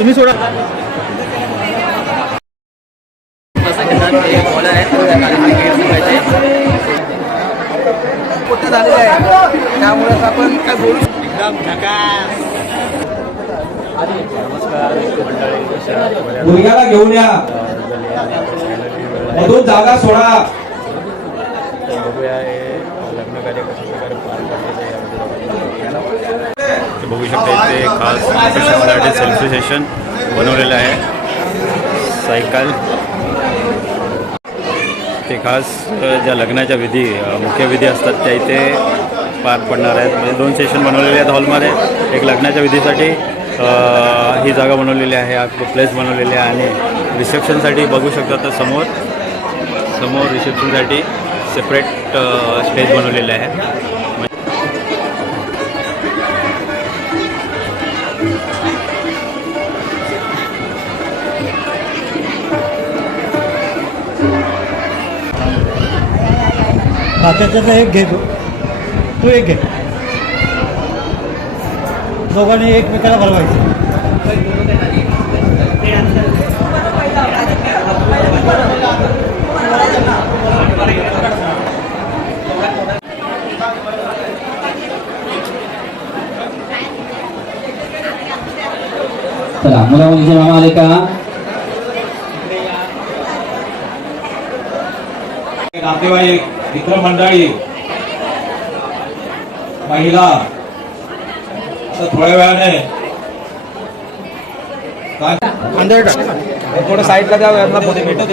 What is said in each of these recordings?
तुम्ही सोडा. झालेलं आहे त्यामुळे आपण काय बोलू मुलग्याला घेऊन या. मधून जागा सोडा. बघूया लग्न कार्य कशा प्रकारे पार बघू शकता इथे खास ऑफिसरसाठी सेल्फी सेशन बनवलेलं आहे. सायकल. ते खास ज्या लग्नाच्या विधी मुख्य विधी असतात त्या इथे पार पडणार आहेत. म्हणजे दोन सेशन बनवलेले आहेत हॉलमध्ये एक लग्नाच्या विधीसाठी ही जागा बनवलेली आहे हा प्लेस बनवलेली आहे आणि रिसेप्शनसाठी बघू शकता तर समोर. समोर रिसेप्शनसाठी सेपरेट स्टेज बनवलेले आहे. हा त्याच्यातलं एक घे तू तू एक घे दोघांनी एकमेकाला भरवायचं चला मुला मुलीचे मामा आले का। नातेवाईक मित्र मंडळी महिला तर थोड्या वेळाने थोडं साईडला द्या यांना मध्ये भेटत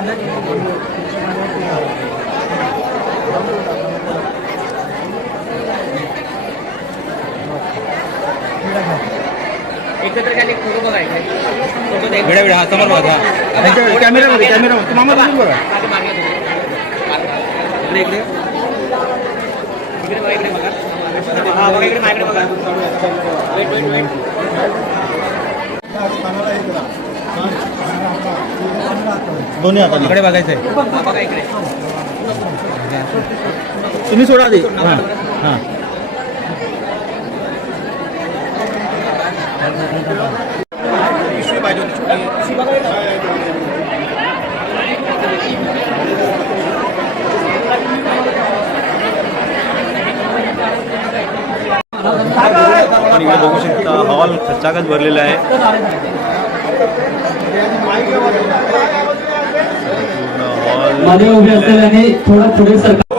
Thank you. वेळा वेळा समोर बघा. कॅमेरामध्ये कॅमेरा मामा बघून बघा. इकडे इकडे. दोन्ही हाताने. इकडे बघायचंय. तुम्ही सोडा आधी. हां. हां. आपण इकडे बघू शकता हॉल खचाखच भरलेला आहे पूर्णमध्ये उभे असलेल्याने थोडं पुढे सरका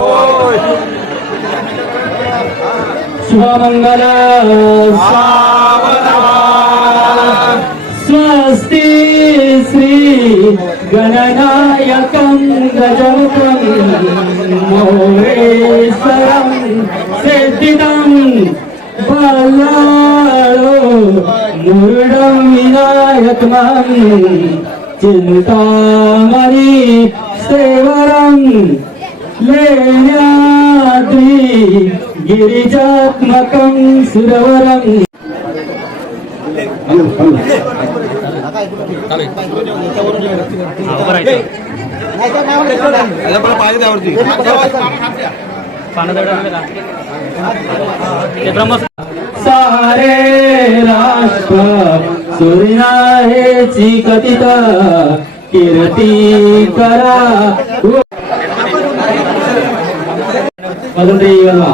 शुभमंगल स्वस्ति श्री गणनायकं गजमुखं मोरेश्वरं सिद्धिदं बल्लाळो मुरुडं विनायकमं चिन्तामणि सेवरं लेण्याद्रि गिरिजात्मकं सुरवरम् पाहिजे त्यावरती सारे राष्ट्र हे कथित कीर्ती करा. मदत वर्मा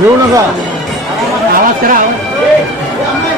घेऊ नका आवाज करा आवाज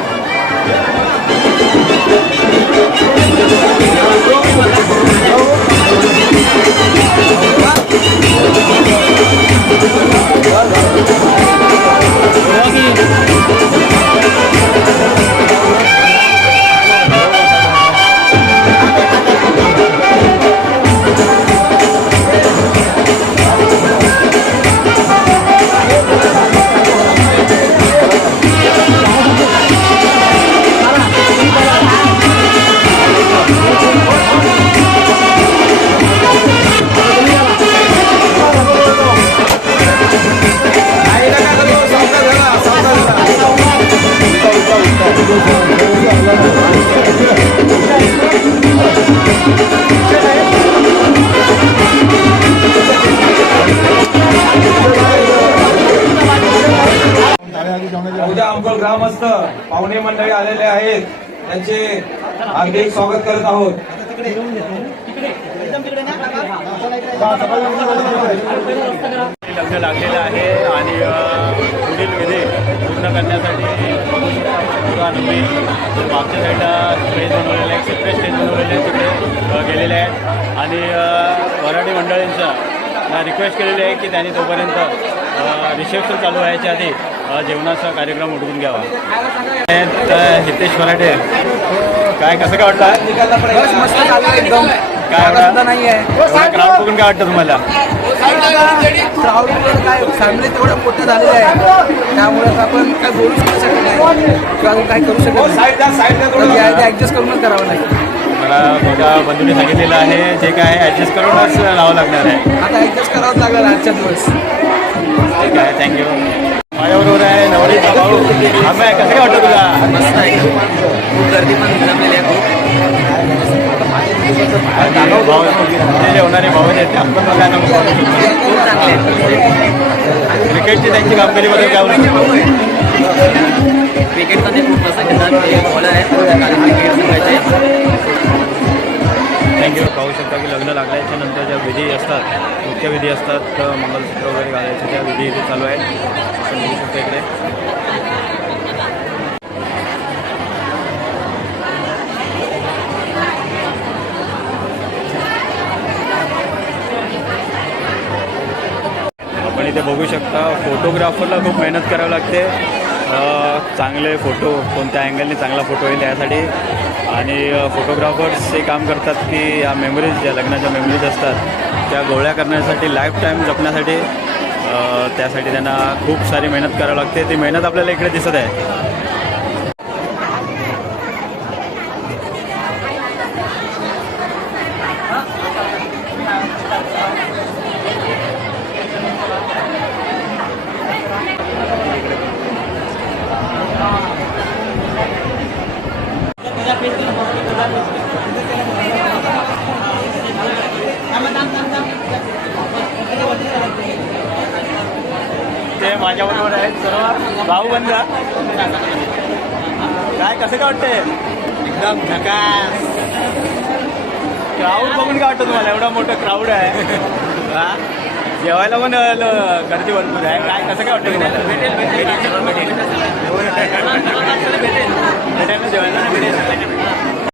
समस्त पाहुणे मंडळी आलेले आहेत. त्यांचे हार्दिक स्वागत करत आहोत. लग्न लागलेलं आहे आणि पुढील विधी पूर्ण करण्यासाठी मागच्या साईडला स्टेज बनवलेलं आहे सेपरेट स्टेज बनवलेले आहे तिकडे गेलेले आहेत. आणि मराठी मंडळींचा रिक्वेस्ट केलेली आहे की त्यांनी तोपर्यंत रिसेप्शन चालू व्हायच्या आधी जेवणाचा कार्यक्रम उठवून घ्यावा. हितेश मराठे काय कसं काय वाटतं? मस्त चाललं एकदम. काय नाही आहे क्राऊड बघून काय वाटतं तुम्हाला? क्राऊड काय फॅमिली तेवढं मोठं झालेलं आहे. त्यामुळे आपण काय बोलू शकत नाही. किंवा काय करू शकत नाही. करूनच करावं लागेल. मला माझ्या बंधूने सांगितलेलं आहे जे काय ॲडजस्ट करूनच लावावं लागणार आहे. आता ऍडजस्ट करावंच लागेल आजच्या दिवस. ठीक आहे थँक्यू माझ्याबरोबर आहे नवरीचा भाऊ आम्ही कसं काय वाटतं तुला? मस्त आहे खूप गर्दी पण जमलेली आहे भाऊ जे होणारे भाऊ आहेत? आपण मला सांगू खूप चांगले क्रिकेटची त्यांची कामगिरीबद्दल काय बोलू क्रिकेटमध्ये खूप मस्त खेळतात बॉलर आहेत लग्न लागल्याच्या नंतर ज्या विधी असतात मुख्य विधी असतात मंगलसूत्र वगैरे घालायचे त्या विधी इथे चालू आहेत. आपण बघू शकतो इकडे. आपण इथे बघू शकता फोटोग्राफरला खूप मेहनत करावी लागते. चांगले फोटो कोणत्या अँगलने चांगला फोटो येईल यासाठी. आणि फोटोग्राफर्स हे काम करतात की या मेमरीज ज्या लग्नाच्या मेमरीज असतात त्या गोळ्या करण्यासाठी लाईफ टाईम जपण्यासाठी त्यासाठी त्यांना खूप सारी मेहनत करावी लागते. ती मेहनत आपल्याला इकडे दिसत आहे. ते माझ्याबरोबर आहेत सर्व. भाऊ बंद काय कसं काय वाटतंय? एकदम झकास क्राऊड बघून काय वाटतं तुम्हाला? एवढा मोठा क्राऊड आहे. हा? जेवायला पण गर्दी भरपूर आहे. काय कसं काय वाटतं तुम्हाला? भेटेल भेटेल. भेटेल भेटेल. हो ना. जेवायला भेटेल.